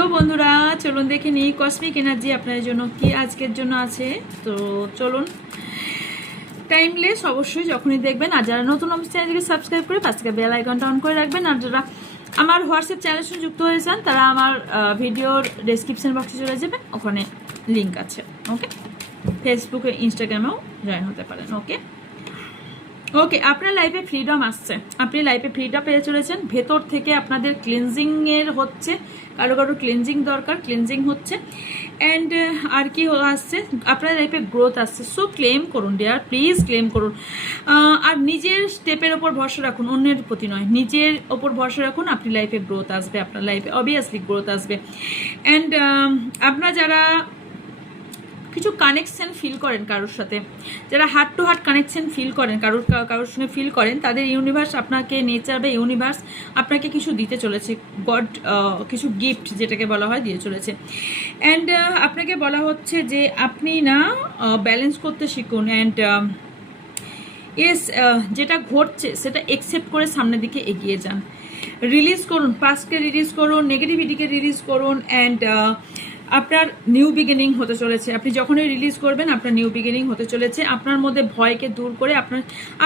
Hello বন্ধুরা, চলুন দেখে নিই কসমিক এনার্জি আপনাদের জন্য কি আজকের জন্য আছে। তো চলুন, টাইমলেস অবশ্যই যখনই দেখবেন। আর যারা নতুন আমার চ্যানেলকে সাবস্ক্রাইব করে পাশে থেকে বেল আইকনটা অন করে রাখবেন। আর যারা আমার হোয়াটসঅ্যাপ চ্যানেলের সঙ্গে যুক্ত হয়েছেন তারা আমার ভিডিওর ডেসক্রিপশন বক্সে চলে যাবেন, ওখানে লিঙ্ক আছে। ওকে, ফেসবুকে ইনস্টাগ্রামেও জয়েন হতে পারেন। ওকে ওকে আপনার লাইফে ফ্রিডম আসছে, আপনি লাইফে ফ্রিডম পেয়ে চলেছেন। ভেতর থেকে আপনাদের ক্লিনজিংয়ের হচ্ছে, কারো কারো ক্লিনজিং দরকার, ক্লিনজিং হচ্ছে। অ্যান্ড আর কি আসছে, আপনার লাইফে গ্রোথ আসছে। সো ক্লেম করুন ডিয়ার, প্লিজ ক্লেম করুন। আর নিজের স্টেপের ওপর ভরসা রাখুন, অন্যের প্রতি নয়, নিজের ওপর ভরসা রাখুন। আপনি লাইফে গ্রোথ আসবে, আপনার লাইফে অবভিয়াসলি গ্রোথ আসবে। অ্যান্ড আপনার যারা কিছু কানেকশন ফিল করেন কারোর সাথে, যারা heart to heart connection feel করেন কারোর সঙ্গে ফিল করেন, তাদের ইউনিভার্স আপনাকে, নেচার বা ইউনিভার্স আপনাকে কিছু দিতে চলেছে। গড কিছু গিফট যেটাকে বলা হয় দিয়ে চলেছে। অ্যান্ড আপনাকে বলা হচ্ছে যে আপনি না ব্যালেন্স করতে শিখুন। অ্যান্ড এস যেটা ঘটছে সেটা একসেপ্ট করে সামনের দিকে এগিয়ে যান। রিলিজ করুন, পাস্টকে রিলিজ করুন, নেগেটিভিটিকে রিলিজ করুন। অ্যান্ড আপনার নিউ বিগিনিং হতে চলেছে। আপনি যখনই রিলিজ করবেন আপনার নিউ বিগিনিং হতে চলেছে। আপনার মধ্যে ভয়কে দূর করে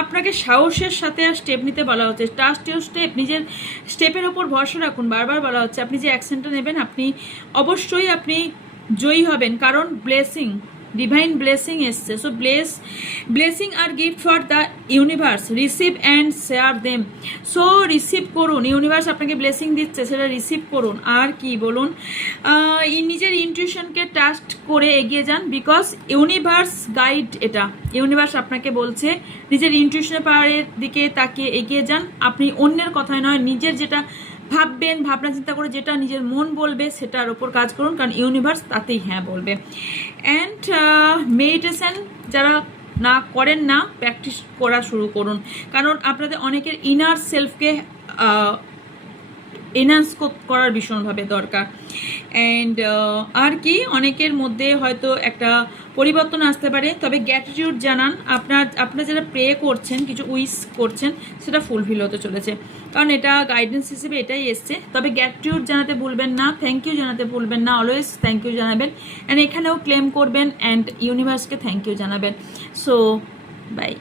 আপনাকে সাহসের সাথে স্টেপ নিতে বলা হচ্ছে। ট্রাস্ট ইউর স্টেপ, নিজের স্টেপের ওপর ভরসা রাখুন। বারবার বলা হচ্ছে আপনি যে অ্যাকশনটা নেবেন আপনি অবশ্যই আপনি জয়ী হবেন, কারণ ব্লেসিং, ডিভাইন ব্লেসিং এসছে। সো ব্লেসিং আর gift for the universe, receive and share them. So receive করুন, ইউনিভার্স আপনাকে ব্লেসিং দিচ্ছে, সেটা রিসিভ করুন। আর কি বলুন, নিজের ইনটিউশনকে ট্রাস্ট করে এগিয়ে যান, বিকজ ইউনিভার্স গাইড, এটা ইউনিভার্স আপনাকে বলছে নিজের ইনটিউশনের পাওয়ারের দিকে তাকিয়ে এগিয়ে যান। আপনি অন্যের কথায় নয়, নিজের যেটা ভাববেন, ভাবনা চিন্তা করে যেটা নিজের মন বলবে সেটার ওপর কাজ করুন, কারণ ইউনিভার্স তাতেই হ্যাঁ বলবে। অ্যান্ড মেডিটেশন যারা না করেন না, প্র্যাকটিস করা শুরু করুন, কারণ আপনাদের অনেকের ইনার সেলফকে এনহান্স করার ভীষণভাবে দরকার। অ্যান্ড আর কি অনেকের মধ্যে হয়তো একটা পরিবর্তন আসতে পারে, তবে গ্র্যাটিটিউড জানান। আপনারা যারা প্রে করছেন, কিছু উইশ করছেন, সেটা ফুলফিল হতে চলেছে, কারণ এটা গাইডেন্স হিসেবে এটাই এসছে। তবে গ্র্যাটিটিউড জানাতে ভুলবেন না, থ্যাংক ইউ জানাতে ভুলবেন না, অলওয়েজ থ্যাংক ইউ জানাবেন। অ্যান্ড এখানেও ক্লেম করবেন অ্যান্ড ইউনিভার্সকে থ্যাংক ইউ জানাবেন। So by.